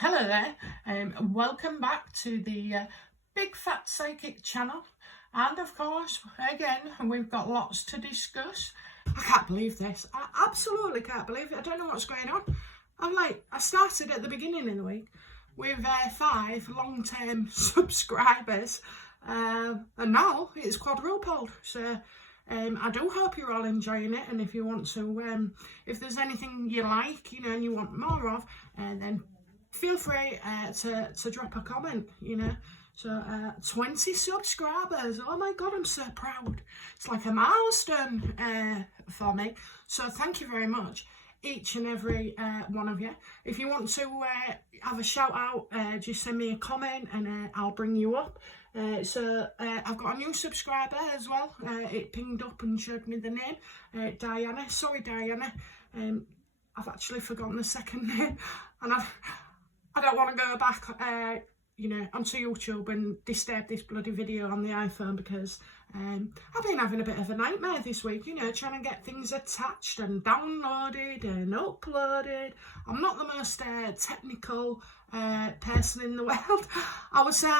Hello there, welcome back to the Big Fat Psychic channel, and of course, again, we've got lots to discuss. I can't believe this. I absolutely can't believe it. I don't know what's going on. I started at the beginning of the week with 5 long-term subscribers, and now it's quadrupled. So I do hope you're all enjoying it, and if you want to, if there's anything you like, and you want more of, then feel free to drop a comment, So 20 subscribers. Oh my God, I'm so proud. It's like a milestone for me. So thank you very much, each and every one of you. If you want to have a shout out, just send me a comment and I'll bring you up. I've got a new subscriber as well. It pinged up and showed me the name. Diana. Sorry, Diana. I've actually forgotten the second name, and I don't want to go back, onto YouTube and disturb this bloody video on the iPhone because I've been having a bit of a nightmare this week, trying to get things attached and downloaded and uploaded. I'm not the most technical person in the world. I would say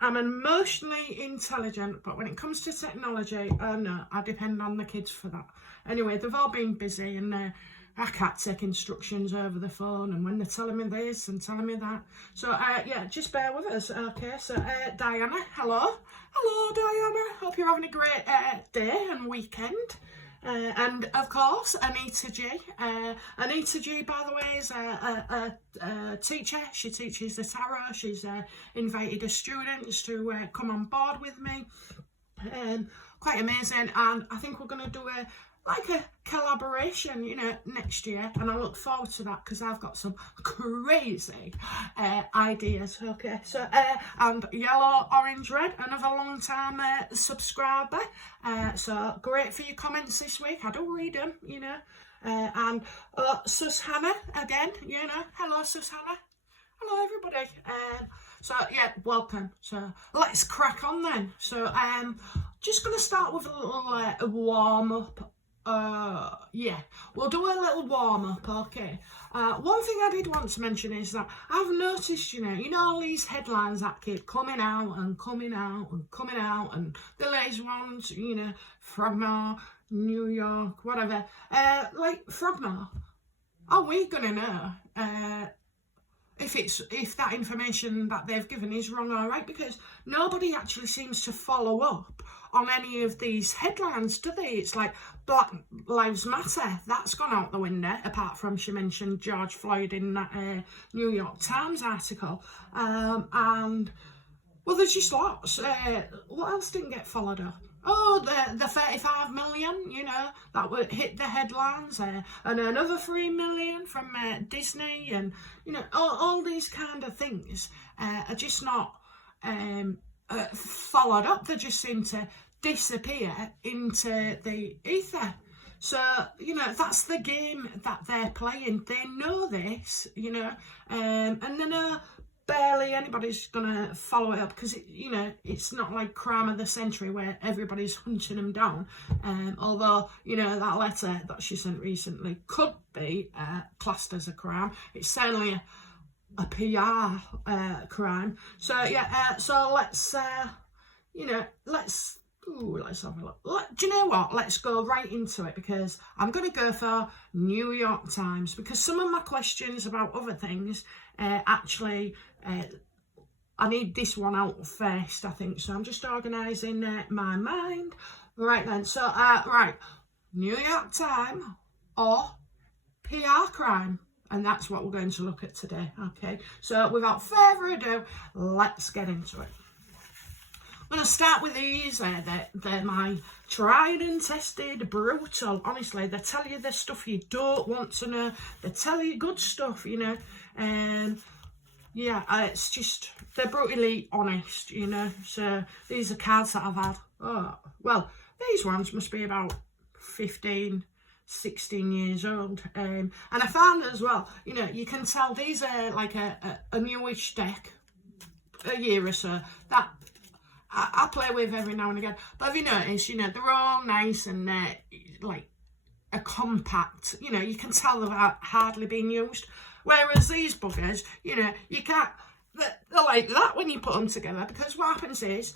I'm emotionally intelligent, but when it comes to technology, no, I depend on the kids for that. Anyway, they've all been busy and I can't take instructions over the phone, and when they're telling me this and telling me that. So, just bear with us. Okay, so, Diana, hello. Hello, Diana. Hope you're having a great day and weekend. And, of course, Anita G. Anita G, by the way, is a teacher. She teaches the tarot. She's invited her students to come on board with me. Quite amazing. And I think we're going to do a collaboration, next year, and I look forward to that because I've got some crazy ideas. Okay, so and yellow, orange, red, another long time subscriber. So great for your comments this week. I do read them, and Sus Hannah again, hello Sus Hannah. Hello everybody. Welcome. So let's crack on then. So just gonna start with a little warm up. We'll do a little warm-up, okay. One thing I did want to mention is that I've noticed, all these headlines that keep coming out and coming out and coming out, and the latest ones, Frogmore, New York, whatever. Like Frogmore, are we gonna know if that information that they've given is wrong or right? Because nobody actually seems to follow up on any of these headlines, do they? It's like Black Lives Matter, that's gone out the window, apart from she mentioned George Floyd in that New York Times article. And, well, there's just lots. What else didn't get followed up? Oh, the 35 million, that would hit the headlines, and another 3 million from Disney, and, all these kind of things are just not followed up. They just seem to disappear into the ether. So, that's the game that they're playing. They know this, and they know barely anybody's gonna follow it up because it's not like crime of the century where everybody's hunting them down. Although that letter that she sent recently could be classed as a crime. It's certainly a PR crime. So so let's let's have a look. Do you know what? Let's go right into it because I'm going to go for New York Times because some of my questions about other things actually I need this one out first, I think. So I'm just organising my mind. Right then. So right, New York Times or PR crime. And that's what we're going to look at today. Okay. So without further ado, let's get into it. I'm going to start with these. They're my tried and tested, brutal. Honestly, they tell you the stuff you don't want to know. They tell you good stuff, it's just, they're brutally honest, So these are cards that I've had. Oh, well, these ones must be about 15, 16 years old. And I found as well, you can tell these are like a newish deck, a year or so, that I play with every now and again. But have you noticed, they're all nice and like a compact, you can tell they've hardly been used. Whereas these buggers, you know, you can't, they're like that when you put them together, because what happens is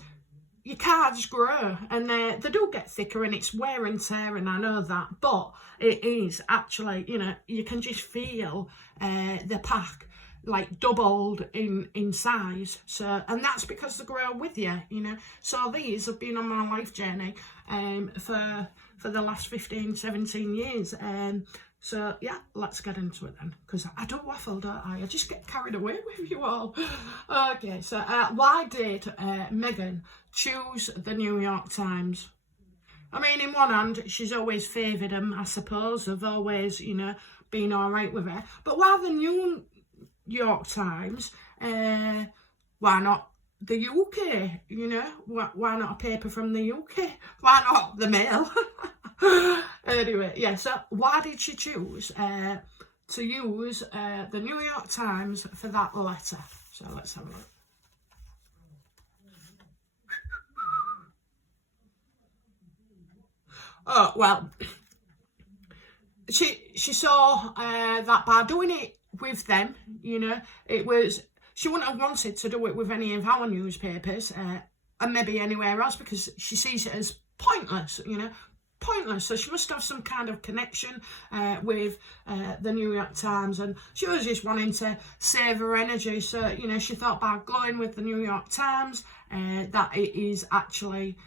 your cards grow and they do get thicker and it's wear and tear, and I know that, but it is actually, you know, you can just feel the pack like doubled in size. So, and that's because they grow with you, you know. So these have been on my life journey for the last 15-17 years. So yeah, let's get into it then, because I don't waffle, don't I just get carried away with you all. Okay, so why did Meghan choose the New York Times? I mean, in one hand, she's always favoured them, I suppose. They've always, you know, been all right with her. But why the New York Times? Why not the UK? You know, why not a paper from the UK? Why not the Mail? Anyway, yeah, so why did she choose to use the New York Times for that letter? So let's have a look. Oh, well, she saw that by doing it with them, you know, it was, she wouldn't have wanted to do it with any of our newspapers and maybe anywhere else, because she sees it as pointless, you know, pointless. So she must have some kind of connection with the New York Times, and she was just wanting to save her energy. So, you know, she thought by going with the New York Times that it is actually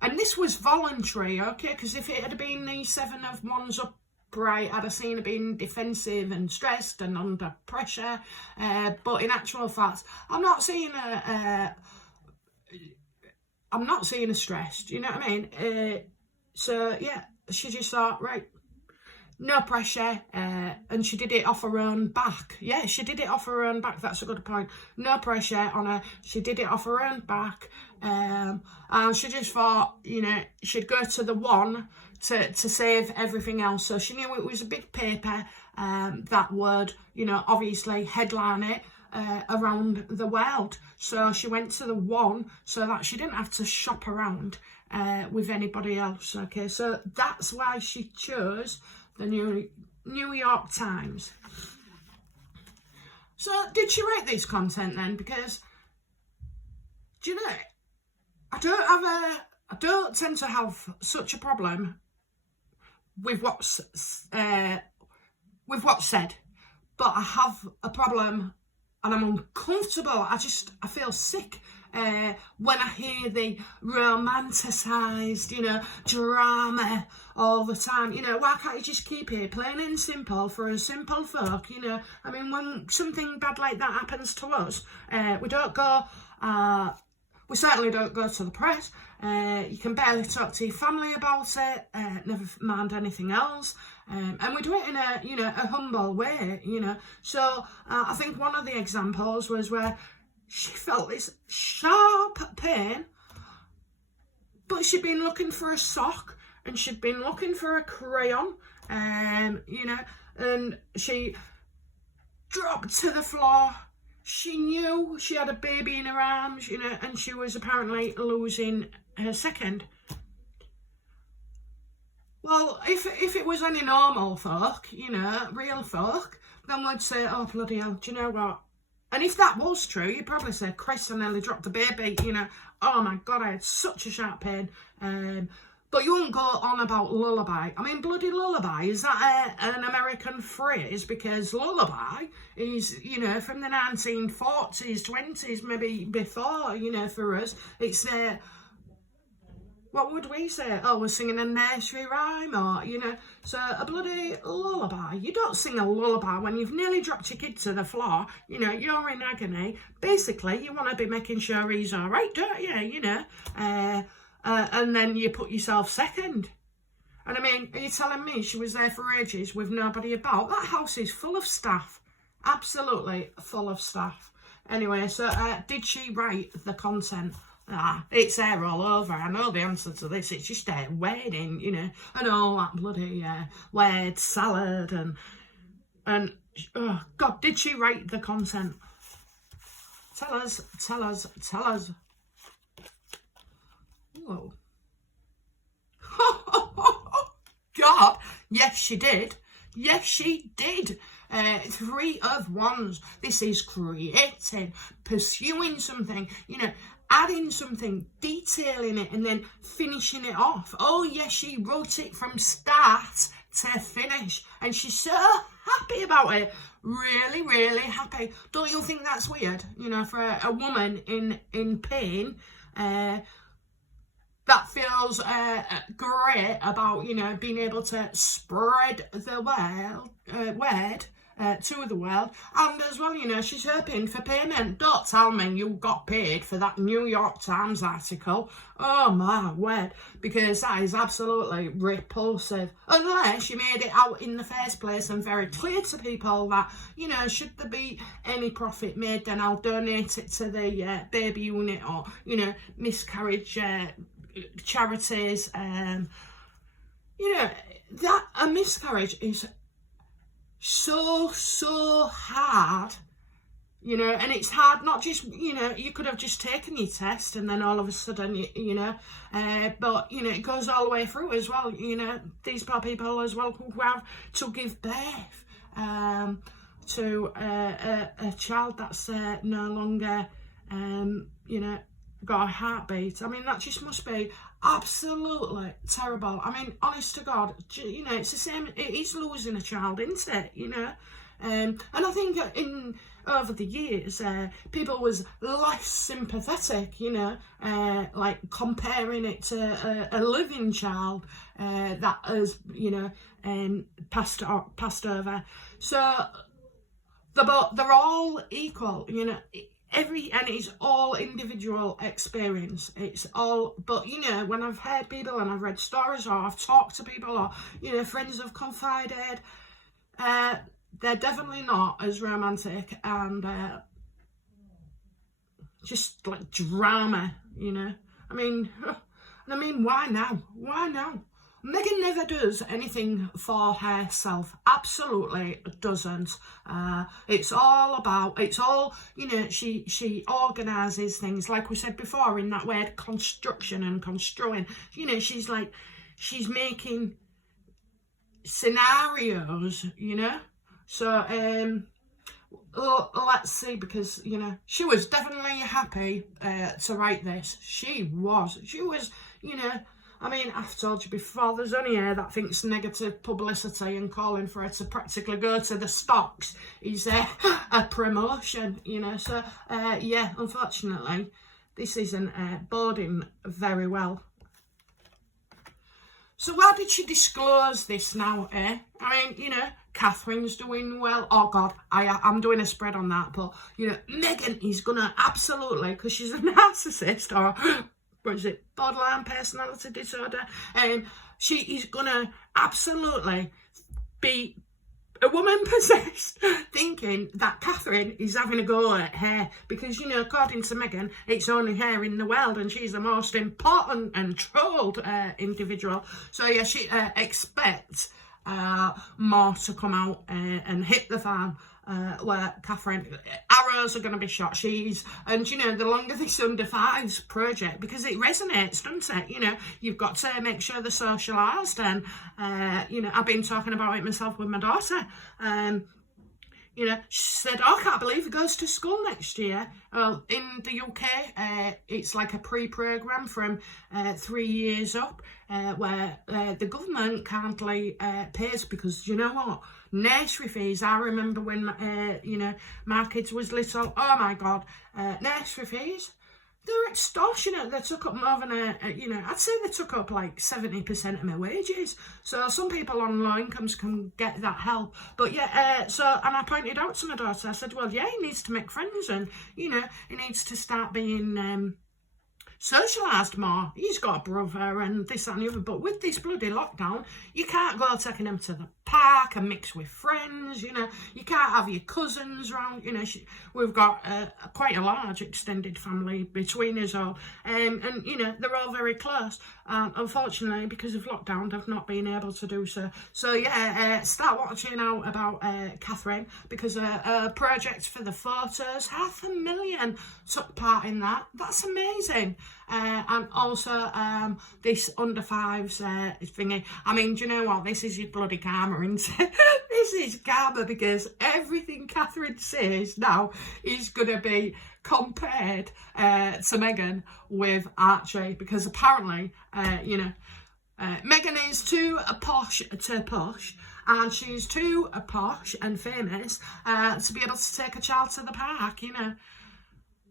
and this was voluntary, okay, because if it had been the Seven of Wands upright, I'd have seen her being defensive and stressed and under pressure, but in actual fact, I'm not seeing her stressed, you know what I mean? So yeah, she just thought, right, no pressure, and she did it off her own back. Yeah, she did it off her own back. That's a good point. No pressure on her. She did it off her own back, and she just thought, you know, she'd go to the one to save everything else. So she knew it was a big paper that would, you know, obviously headline it around the world. So she went to the one so that she didn't have to shop around with anybody else. Okay, so that's why she chose the New York Times. So did she write this content then? Because, do you know, I don't tend to have such a problem with what's said, but I have a problem and I'm uncomfortable. I feel sick when I hear the romanticised, you know, drama all the time. You know, why can't you just keep it plain and simple for a simple folk, you know? I mean, when something bad like that happens to us, we don't go, we certainly don't go to the press. You can barely talk to your family about it, never mind anything else. And we do it in a, you know, a humble way, you know. So I think one of the examples was where she felt this sharp pain, but she'd been looking for a sock and she'd been looking for a crayon, you know, and she dropped to the floor. She knew she had a baby in her arms, you know, and she was apparently losing her second. Well, if it was any normal folk, you know, real folk, then we'd say, oh, bloody hell, do you know what? And if that was true, you'd probably say, Chris, I nearly dropped the baby, you know, oh my God, I had such a sharp pain. But you won't go on about lullaby. I mean, bloody lullaby, is that an American phrase? Because lullaby is, you know, from the 1940s, 20s, maybe before, you know, for us. It's, what would we say? Oh, we're singing a nursery rhyme, or, you know, so a bloody lullaby. You don't sing a lullaby when you've nearly dropped your kid to the floor, you know, you're in agony. Basically, you want to be making sure he's all right, don't you, you know? And then you put yourself second. And I mean, are you telling me she was there for ages with nobody about? That house is full of staff. Absolutely full of staff. Anyway, so did she write the content? It's there all over. I know the answer to this. It's just a wedding, you know, and all that bloody word salad and oh God, did she write the content? Tell us. Whoa. God, yes she did. Yes she did. Three of Wands. This is creating, pursuing something, you know, adding something, detailing it, and then finishing it off. Oh yes, she wrote it from start to finish, and she's so happy about it. Really, really happy. Don't you think that's weird? You know, for a woman in pain, that feels great about, you know, being able to spread the word to the world. And as well, you know, she's hoping for payment. Don't tell me you got paid for that New York Times article. Oh my word, because that is absolutely repulsive. Unless you made it out in the first place and very clear to people that, you know, should there be any profit made, then I'll donate it to the baby unit, or, you know, miscarriage charities. You know, that a miscarriage is so hard, you know, and it's hard not just, you know, you could have just taken your test and then all of a sudden, you know, but, you know, it goes all the way through as well. You know, these poor people as well who have to give birth to a child that's no longer, you know, got a heartbeat. I mean, that just must be absolutely terrible. I mean, honest to God, you know, it's the same. It is losing a child, isn't it? You know, and I think over the years, people was less sympathetic. You know, like comparing it to a living child that has, you know, passed over. So they're all equal. You know. And it's all individual experience. It's all, but you know, when I've heard people and I've read stories or I've talked to people or, you know, friends have confided, they're definitely not as romantic and just like drama, you know. I mean, why now? Why now? Meghan never does anything for herself. Absolutely doesn't. It's all, you know, she organises things, like we said before, in that word construction and construing. You know, she's making scenarios, you know. So, let's see, because, you know, she was definitely happy to write this. She was, you know, I mean, I've told you before, there's only her that thinks negative publicity and calling for her to practically go to the stocks is a promotion, you know. So, yeah, unfortunately, this isn't boding very well. So why did she disclose this now, eh? I mean, you know, Catherine's doing well. Oh, God, I'm doing a spread on that. But, you know, Meghan is going to absolutely, because she's a narcissist, or what is it, borderline personality disorder, she is gonna absolutely be a woman possessed, thinking that Catherine is having a go at her, because, you know, according to Meghan, it's only her in the world and she's the most important and trolled individual. So yeah, she expects more to come out and hit the fan. Where Catherine, arrows are going to be shot. And you know, the longer this Under Fives project, because it resonates, doesn't it? You know, you've got to make sure they're socialised, and you know, I've been talking about it myself with my daughter. You know, she said, oh, I can't believe he goes to school next year. Well, in the UK, it's like a pre-programme from 3 years up, where the government currently pays, because, you know what, nursery fees, I remember when, you know, my kids was little, oh my God, nursery fees, they're extortionate. They took up more than you know, I'd say they took up like 70% of my wages. So some people on low incomes can get that help. But yeah, and I pointed out to my daughter, I said, well, yeah, he needs to make friends, and, you know, he needs to start being socialised more. He's got a brother and this, that and the other, but with this bloody lockdown, you can't go taking him to the park and mix with friends, you know, you can't have your cousins round, you know. We've got quite a large extended family between us all, and, you know, they're all very close. Unfortunately, because of lockdown, they've not been able to do so. So yeah, start watching out about Catherine, because a project for the photos, 500,000 took part in that. That's amazing. And also this Under Fives thingy. I mean, do you know what? This is your bloody karma karma, isn't it? This is karma, because everything Catherine says now is going to be compared to Meghan with Archie, because apparently, Meghan is too posh to posh, and she's too posh and famous to be able to take a child to the park,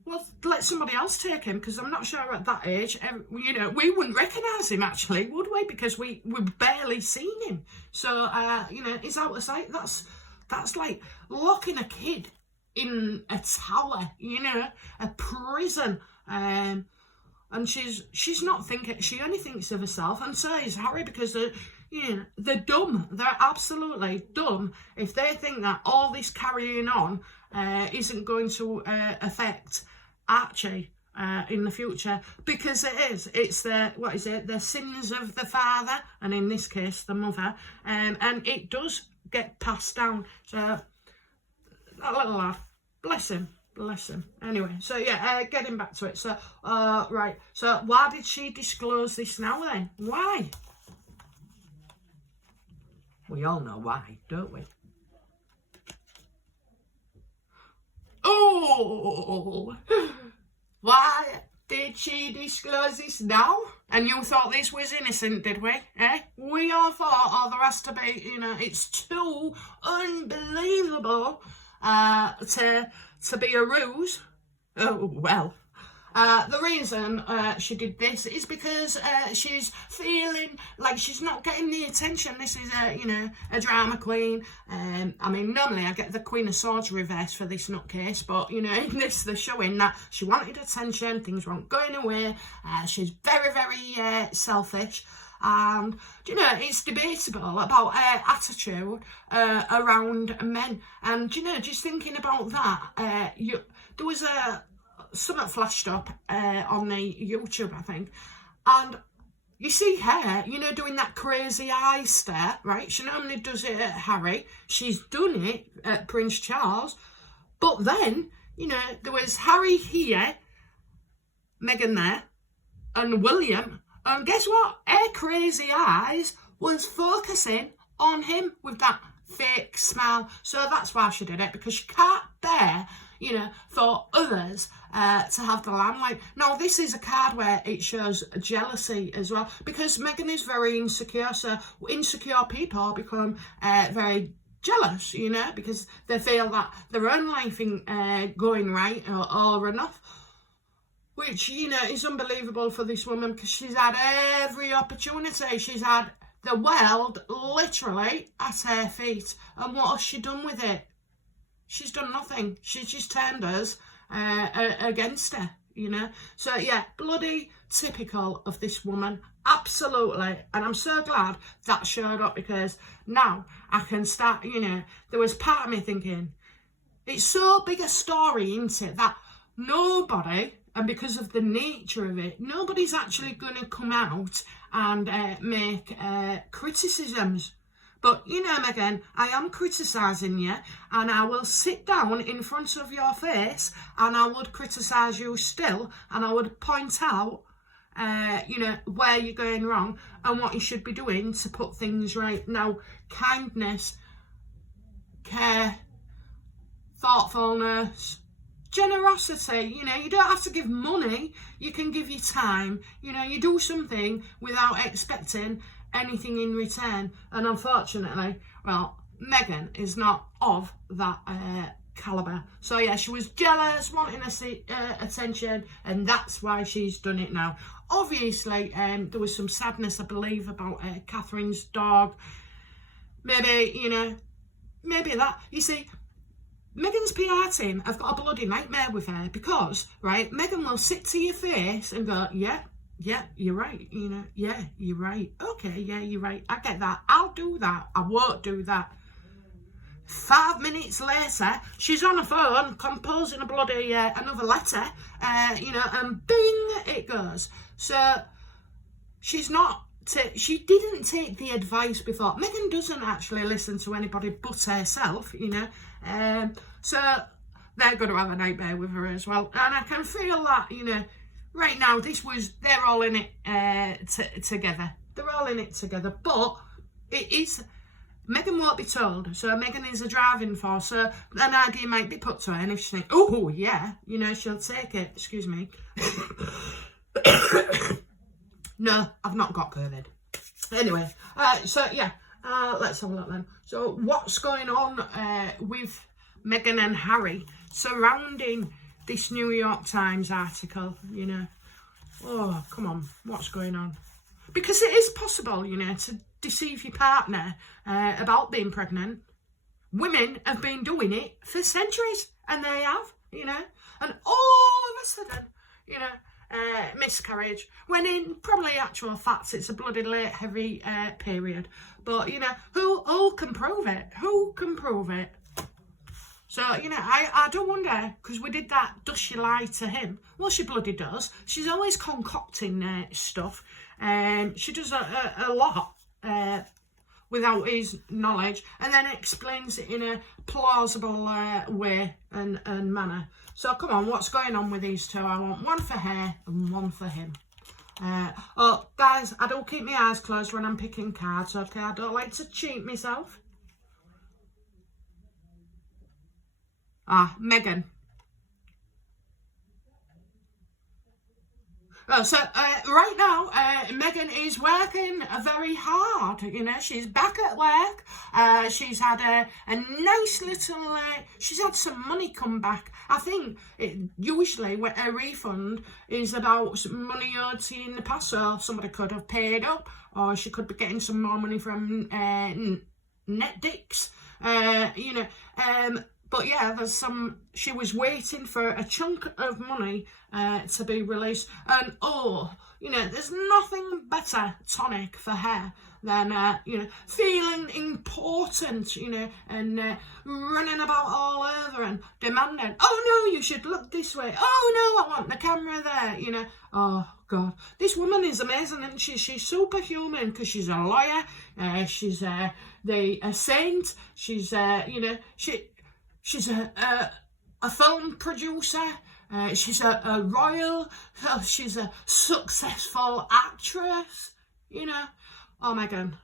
Well, let somebody else take him, because I'm not sure at that age, we wouldn't recognise him, actually, would we? Because we've barely seen him. So, he's out of sight. That's like locking a kid in a tower, a prison. And she's not thinking, she only thinks of herself, and so is Harry, because they're dumb. They're absolutely dumb if they think that all this carrying on isn't going to affect Archie in the future, because it is. It's the sins of the father, and in this case the mother, and it does get passed down. So that little lad, bless him. Anyway, so yeah, getting back to it. So right, so why did she disclose this now then? Why? We all know why, don't we? Oh, why did she disclose this now? And you thought this was innocent, did we? We all thought, oh, there has to be, it's too unbelievable to be a ruse. Oh, well. The reason she did this is because she's feeling like she's not getting the attention. This is a drama queen. I mean, normally I get the Queen of Swords reverse for this nutcase, but in this they're showing that she wanted attention, things weren't going away. She's very, very selfish. And it's debatable about her attitude around men. And just thinking about that, there was something flashed up on the YouTube, I think, and you see her, doing that crazy eye stare, right? She not only does it at Harry, she's done it at Prince Charles, but then, there was Harry here, Meghan there, and William, and guess what? Her crazy eyes was focusing on him with that fake smile. So that's why she did it, because she can't bear for others to have the limelight. Now, this is a card where it shows jealousy as well, because Meghan is very insecure, so insecure people become very jealous, because they feel that their own life ain't going right or enough, which, is unbelievable for this woman, because she's had every opportunity. She's had the world literally at her feet, and what has she done with it? She's done nothing. She's just turned us against her, So, yeah, bloody typical of this woman. Absolutely. And I'm so glad that showed up, because now I can start, there was part of me thinking, it's so big a story, isn't it, that nobody, and because of the nature of it, nobody's actually going to come out and make criticisms. But, Meghan, I am criticising you, and I will sit down in front of your face, and I would criticise you still, and I would point out, where you're going wrong and what you should be doing to put things right. Now, kindness, care, thoughtfulness, generosity, you don't have to give money, you can give your time, you do something without expecting anything in return. And unfortunately, well, Meghan is not of that calibre. So yeah, she was jealous, wanting attention, and that's why she's done it now. Obviously, there was some sadness, I believe, about Catherine's dog. Maybe, maybe that. You see, Meghan's PR team have got a bloody nightmare with her, because, right, Meghan will sit to your face and go, yeah, you're right, yeah, you're right. Okay, yeah, you're right. I get that. I'll do that. I won't do that. 5 minutes later, she's on the phone composing a bloody another letter, and bing, it goes. So she's not. She didn't take the advice before. Meghan doesn't actually listen to anybody but herself, So they're going to have a nightmare with her as well. And I can feel that, right now, they're all in it together. They're all in it together. But it is Meghan won't be told, so Meghan is a driving force, so an idea might be put to her, and if she thinks, oh, yeah, you know, she'll take it. Excuse me. No, I've not got COVID. Anyway, so yeah, let's have a look then. So what's going on with Meghan and Harry surrounding this New York Times article, you know? Oh, come on, what's going on? Because it is possible, you know, to deceive your partner about being pregnant. Women have been doing it for centuries, and they have, you know. And all of a sudden, you know, miscarriage, when in probably actual facts it's a bloody late heavy period. But, you know, who can prove it? Who can prove it? So, you know, I do wonder, because we did that, does she lie to him? Well, she bloody does. She's always concocting stuff, and she does a lot without his knowledge, and then explains it in a plausible way and manner. So, come on, what's going on with these two? I want one for her and one for him. Oh, guys, I don't keep my eyes closed when I'm picking cards, okay? I don't like to cheat myself. Meghan. So right now, Meghan is working very hard. You know, she's back at work. She's had a nice little. She's had some money come back. I think usually a refund is about some money owed to you in the past, so somebody could have paid up, or she could be getting some more money from net dicks. You know. But yeah, there's some. She was waiting for a chunk of money to be released, and you know, there's nothing better tonic for her than you know, feeling important, you know, and running about all over and demanding, oh no, you should look this way. Oh no, I want the camera there. You know, oh God, this woman is amazing, and she's superhuman because she's a lawyer. She's a saint. She's you know, She's a film producer, she's a royal, she's a successful actress, you know. Oh, Meghan,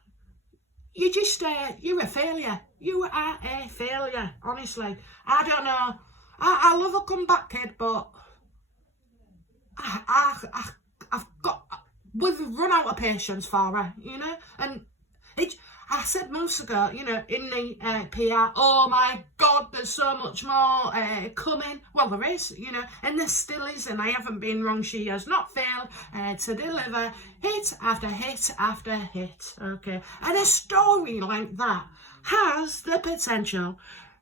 you just, you're a failure. You are a failure, honestly. I don't know. I love a comeback kid, but we've run out of patience for her, you know. And I said months ago, you know, in the PR, oh my God, there's so much more coming. Well, there is, you know, and there still is, and I haven't been wrong. She has not failed to deliver hit after hit after hit, okay? And a story like that has the potential,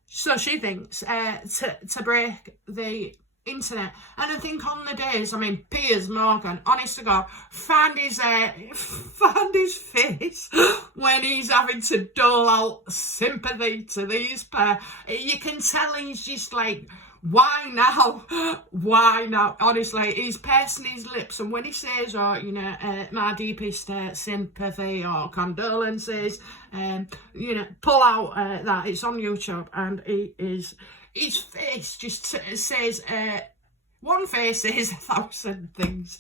so she thinks, to break the internet. And I think on the days, I mean, Piers Morgan, honest to God, found his face when he's having to dole out sympathy to these pair. You can tell he's just like, why now? Why now? Honestly, he's pursing his lips, and when he says, oh, you know, my deepest sympathy or condolences, you know, pull out that, it's on YouTube, and his face just says, one face says 1,000 things.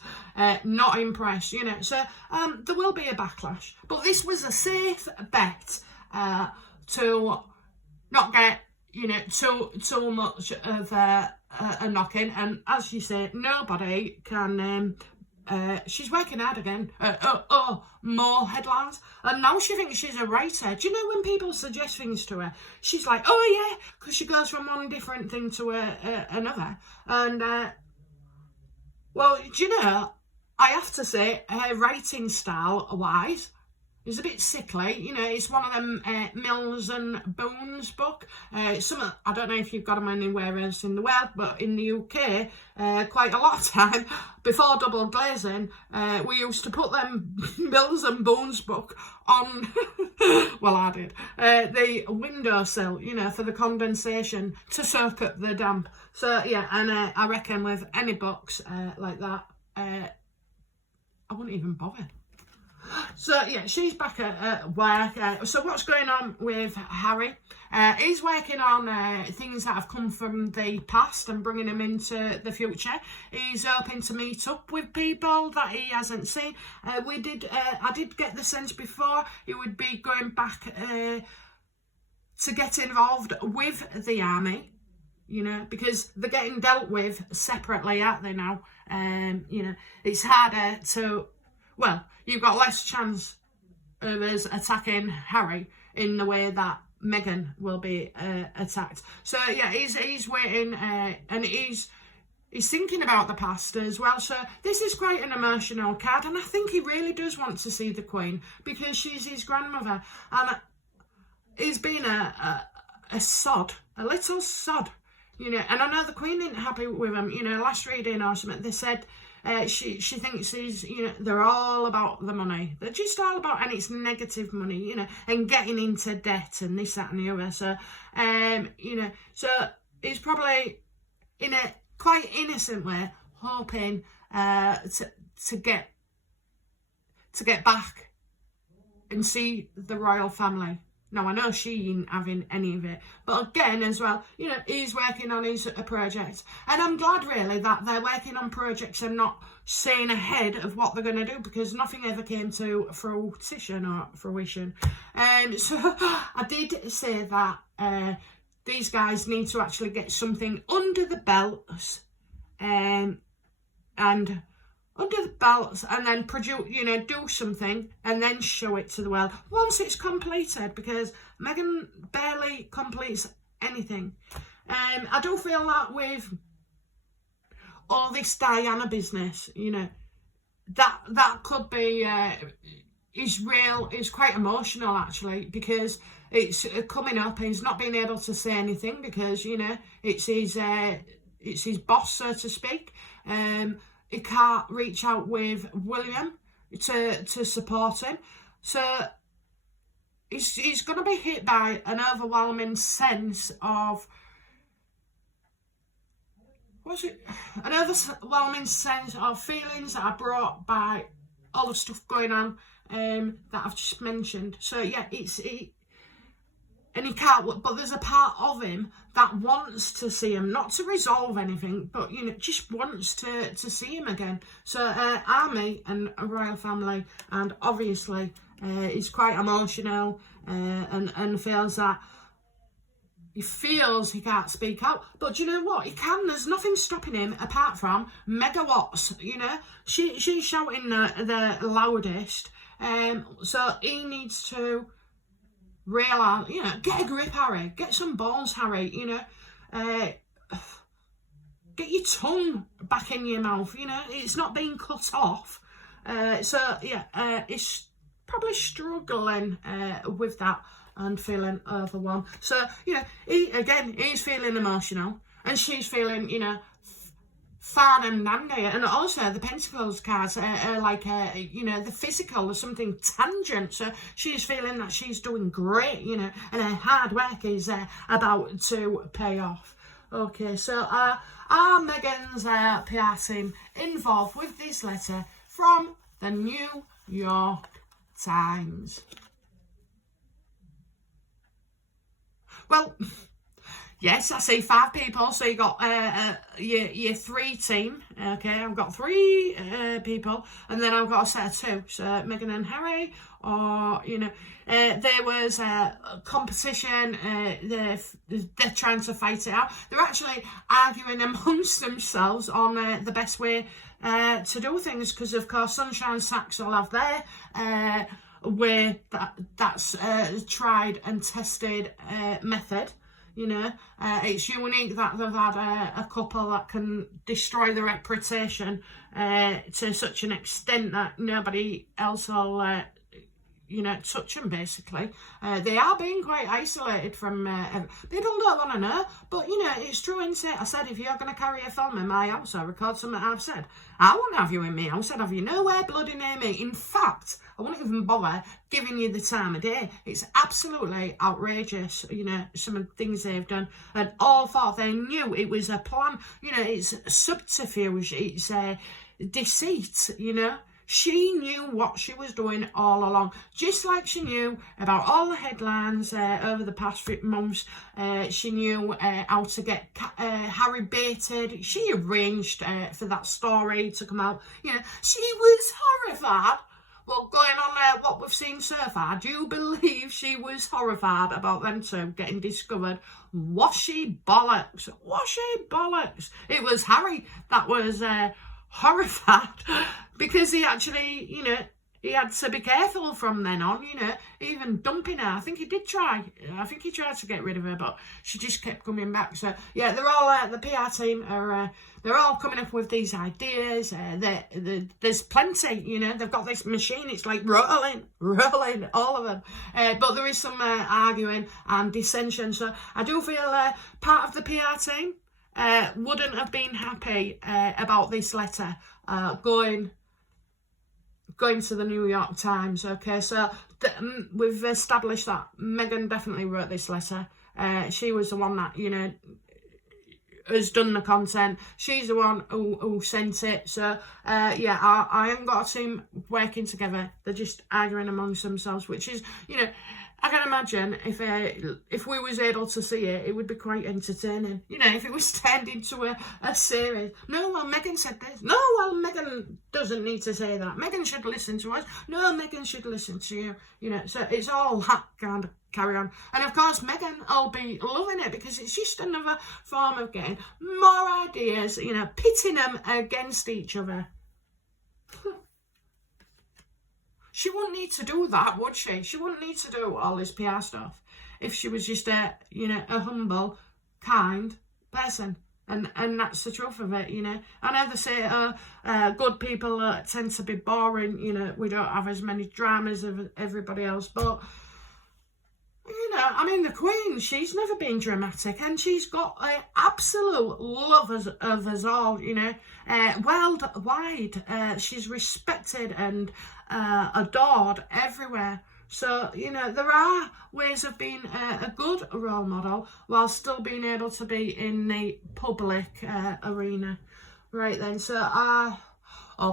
Not impressed, you know. So there will be a backlash. But this was a safe bet to not get, you know, too much of a knocking. And as you say, nobody can. She's working hard again. More headlines. And now she thinks she's a writer. Do you know when people suggest things to her, she's like, oh yeah, because she goes from one different thing to another. And, well, do you know, I have to say, her writing style-wise is a bit sickly. You know, it's one of them Mills and Bones book. I don't know if you've got them anywhere else in the world, but in the UK, quite a lot of time, before double glazing, we used to put them Mills and Bones book on, well, I did, the windowsill, you know, for the condensation to soak up the damp. So, yeah, and I reckon with any books like that, I wouldn't even bother. So, yeah, she's back at work. So what's going on with Harry? He's working on things that have come from the past and bringing them into the future. He's hoping to meet up with people that he hasn't seen. I did get the sense before he would be going back to get involved with the army, you know, because they're getting dealt with separately, aren't they now? You know, it's harder to, well, you've got less chance of us attacking Harry in the way that Meghan will be attacked. So yeah, he's waiting, and he's thinking about the past as well. So this is quite an emotional card, and I think he really does want to see the Queen because she's his grandmother, and he's been a sod, a little sod, you know. And I know the Queen isn't happy with him. You know, last reading or something, they said she thinks he's, you know, they're all about the money. They're just all about, and it's negative money, you know, and getting into debt and this, that, and the other. So, you know, so he's probably in a quite innocent way hoping to get back and see the royal family. Now, I know she ain't having any of it, but again, as well, you know, he's working on his project. And I'm glad, really, that they're working on projects and not saying ahead of what they're going to do, because nothing ever came to fruition. So I did say that these guys need to actually get something under the belts, and then produce, you know, do something and then show it to the world once it's completed, because Meghan barely completes anything. I do feel that with all this Diana business, you know, that could be is quite emotional actually, because it's coming up and he's not being able to say anything because, you know, it's his boss, so to speak. He can't reach out with William to support him. So he's going to be hit by an overwhelming sense of, an overwhelming sense of feelings that are brought by all the stuff going on that I've just mentioned. So yeah, and he can't, but there's a part of him that wants to see him, not to resolve anything, but, you know, just wants to see him again. So army and a royal family, and obviously he's quite emotional and feels that he can't speak out. But you know what? He can. There's nothing stopping him apart from megawatts, you know. She's shouting the loudest. So he needs to realise, you know, get a grip, Harry. Get some balls, Harry, you know. Get your tongue back in your mouth, you know. It's not being cut off. So, yeah, he's probably struggling with that and feeling overwhelmed. So, you know, he's feeling emotional, and she's feeling, you know, fun and dandy. And also the Pentacles cards are like, you know, the physical or something tangent. So she's feeling that she's doing great, you know, and her hard work is about to pay off. Okay, so are Meghan's PR team involved with this letter from the New York Times? Well, yes, I see 5 people. So you got your 3 team. Okay, I've got 3 people, and then I've got a set of 2. So Meghan and Harry, or, you know, there was a competition. They're trying to fight it out. They're actually arguing amongst themselves on the best way to do things, because of course Sunshine Sacks will have their way that's tried and tested method. You know, it's unique that they've had a couple that can destroy their reputation to such an extent that nobody else will, you know, touch them, basically. They are being quite isolated from people don't want to know, but, you know, it's true, isn't it? I said, if you're going to carry a film in my house or record something I've said, I won't have you in my house. I'd have you nowhere bloody near me. In fact, I won't even bother giving you the time of day. It's absolutely outrageous, you know, some of the things they've done. And all thought they knew it was a plan. You know, it's subterfuge, it's deceit, you know. She knew what she was doing all along, just like she knew about all the headlines over the past few months. She knew how to get Harry baited. She arranged for that story to come out. You know, she was horrified Well, going on what we've seen so far, do you believe she was horrified about them two getting discovered? Washy bollocks. Washy bollocks. It was Harry that was horrified because he actually, you know, he had to be careful from then on, you know, even dumping her. I think he did try. I think he tried to get rid of her, but she just kept coming back. So, yeah, they're all, the PR team are, they're all coming up with these ideas. There's plenty, you know, they've got this machine. It's like rolling, all of them. But there is some arguing and dissension. So I do feel part of the PR team wouldn't have been happy about this letter going to the New York Times. Okay, so we've established that Meghan definitely wrote this letter. She was the one that, you know, has done the content. She's the one who sent it. So yeah, I haven't got a team working together. They're just arguing amongst themselves, which is, you know, I can imagine if we was able to see it, it would be quite entertaining. You know, if it was turned into a series. No, well, Meghan said this. No, well, Meghan doesn't need to say that. Meghan should listen to us. No, Meghan should listen to you. You know, so it's all that kind of carry on. And of course, Meghan will be loving it because it's just another form of getting more ideas, you know, pitting them against each other. She wouldn't need to do that, would she? She wouldn't need to do all this PR stuff if she was just a, you know, a humble, kind person. And that's the truth of it, you know. I know they say, good people tend to be boring, you know, we don't have as many dramas as everybody else. But, you know, I mean, the Queen, she's never been dramatic, and she's got an absolute love of us all, you know, worldwide. She's respected and adored everywhere. So, you know, there are ways of being a good role model while still being able to be in the public arena. Right then, so oh,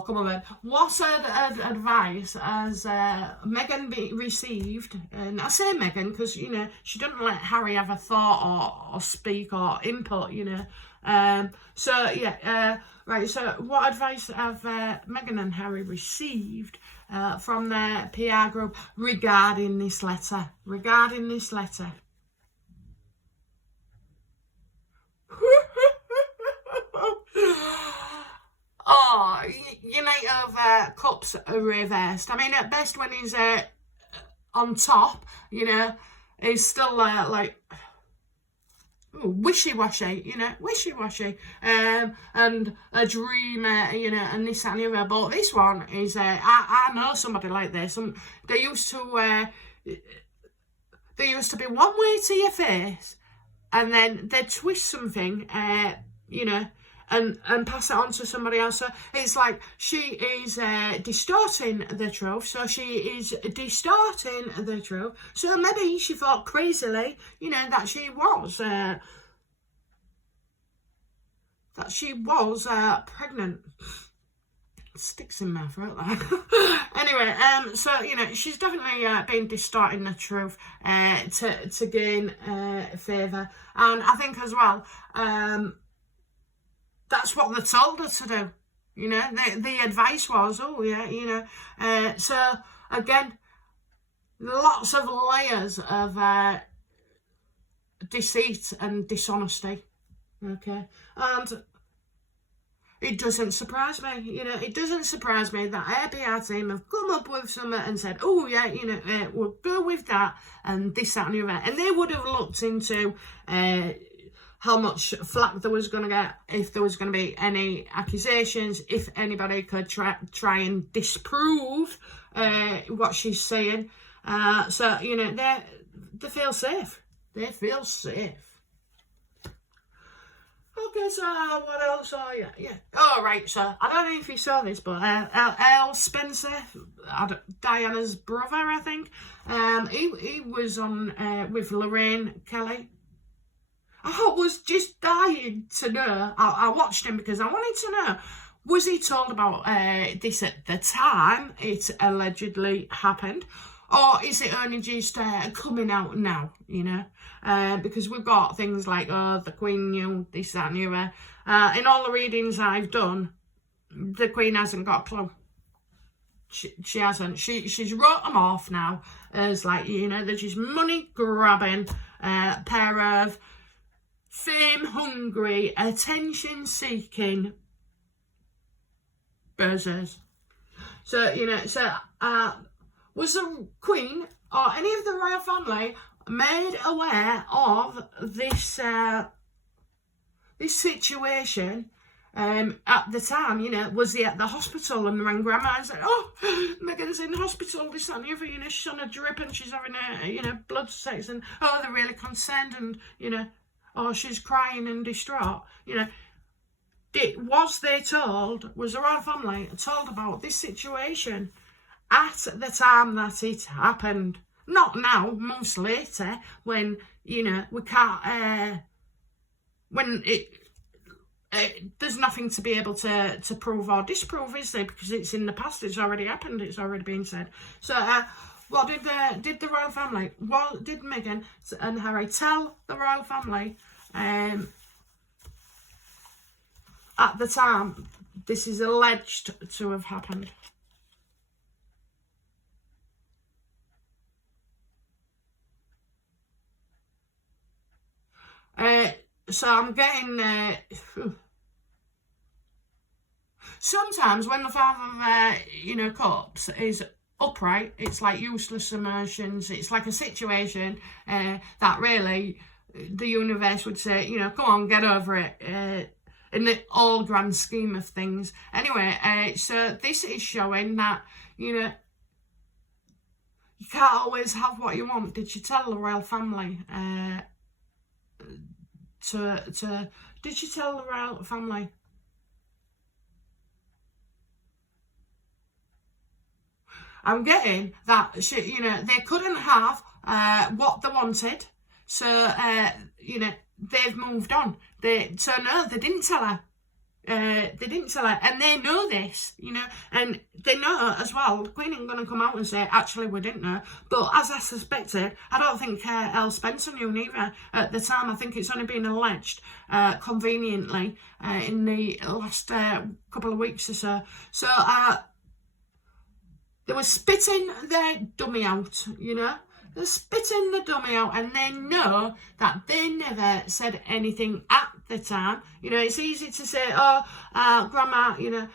come on then. What advice has Meghan received? And I say Meghan because, you know, she doesn't let Harry have a thought or speak or input, you know. So, yeah, right. So what advice have Meghan and Harry received from their PR group regarding this letter? Oh, United of Cups are reversed. I mean, at best, when he's on top, you know, he's still like wishy-washy, you know, and a dreamer, you know, and this, that, and the other. But this one is, I know somebody like this. They used to be one way to your face, and then they'd twist something, you know, and pass it on to somebody else. So it's like she is distorting the truth. So she is distorting the truth. So maybe she thought crazily, you know, that she was pregnant. Sticks in my throat there. Anyway, so, you know, she's definitely been distorting the truth to gain favour. And I think as well, that's what they told her to do. You know, the advice was, oh yeah, you know. So again, lots of layers of deceit and dishonesty. Okay, and it doesn't surprise me. You know, it doesn't surprise me that our PR team have come up with something and said, oh yeah, you know, we'll go with that and this, that, and the other. And they would have looked into how much flack there was going to get, if there was going to be any accusations, if anybody could try and disprove what she's saying. So, you know, they feel safe. They feel safe. Okay, so what else? Oh, yeah. Oh, right, so I don't know if you saw this, but Earl Spencer, Diana's brother, I think, he was on with Lorraine Kelly. I was just dying to know. I watched him because I wanted to know, was he told about this at the time it allegedly happened, or is it only just coming out now, you know? Because we've got things like, oh, the Queen knew this, that, and the other. In all the readings I've done, the Queen hasn't got a clue. she hasn't. She's wrote them off now as like, you know, they're just money grabbing, pair of fame hungry, attention seeking buzzers. So, you know, was the Queen or any of the royal family made aware of this this situation at the time? You know, was he at the hospital and rang Grandma and said, "Oh, Meghan's in the hospital, this, that and the other, you know, she's on a drip and she's having a, you know, blood sex, and oh, they're really concerned, and, you know, oh, she's crying and distraught." You know, was the royal family told about this situation at the time that it happened? Not now, months later, when, you know, we can't, when there's nothing to be able to prove or disprove, is there? Because it's in the past, it's already happened, it's already been said. So, what did the royal family, what did Meghan and Harry tell the royal family at the time this is alleged to have happened? So I'm getting, sometimes when the Five of, you know, Cups is upright, it's like useless emotions. It's like a situation that really the universe would say, you know, come on, get over it, in the all grand scheme of things. Anyway, so this is showing that, you know, you can't always have what you want. Did you tell the royal family? Did she tell the royal family? I'm getting that you know, they couldn't have what they wanted, so you know, they've moved on. So no, they didn't tell her. They didn't tell her, and they know this, you know, and they know as well. The Queen ain't going to come out and say, actually, we didn't know. But as I suspected, I don't think Elle Spencer knew neither at the time. I think it's only been alleged conveniently in the last couple of weeks or so. So they were spitting their dummy out, you know. They're spitting the dummy out, and they know that they never said anything at the time. You know, it's easy to say, oh, Grandma, you know,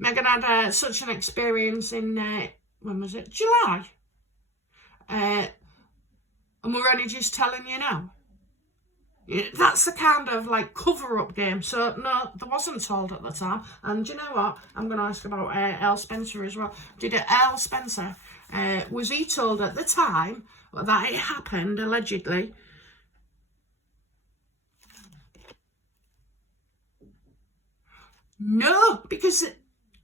Meghan had such an experience in, when was it? July. And we're only just telling you now. That's the kind of like cover-up game. So no, there wasn't told at the time. And do you know what? I'm going to ask about Elle Spencer as well. Did Elle Spencer, was he told at the time that it happened, allegedly? No, because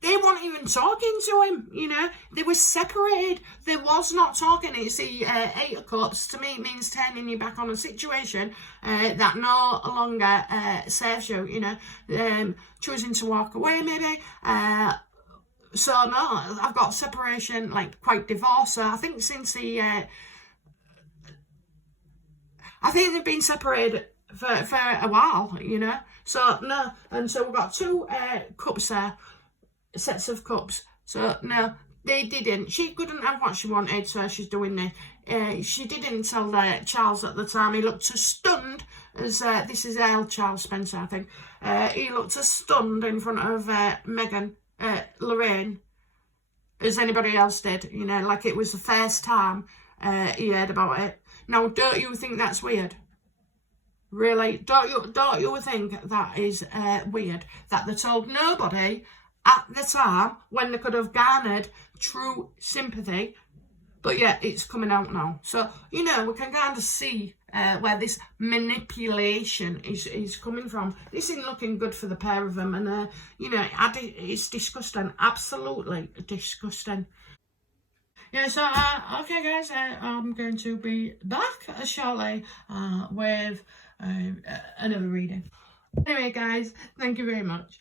they weren't even talking to him, you know. They were separated. They was not talking. It's the Eight of Cups. To me, it means turning your back on a situation that no longer serves you, you know. Choosing to walk away, maybe. So, no, I've got separation, like, quite divorced. So, I think since the... I think they've been separated for a while, you know. So, no. And so, we've got two cups there. Sets of cups. So no, they didn't. She couldn't have what she wanted, so she's doing this. She didn't tell Charles at the time. He looked as stunned as this is Charles Spencer, I think. He looked as stunned in front of Meghan, Lorraine, as anybody else did. You know, like it was the first time he heard about it. Now, don't you think that's weird? Really, don't you think that is weird that they told nobody at the time when they could have garnered true sympathy? But yeah, it's coming out now. So, you know, we can kind of see where this manipulation is coming from. This isn't looking good for the pair of them. And, you know, it's disgusting. Absolutely disgusting. Yeah, so, okay, guys, I'm going to be back shortly with another reading. Anyway, guys, thank you very much.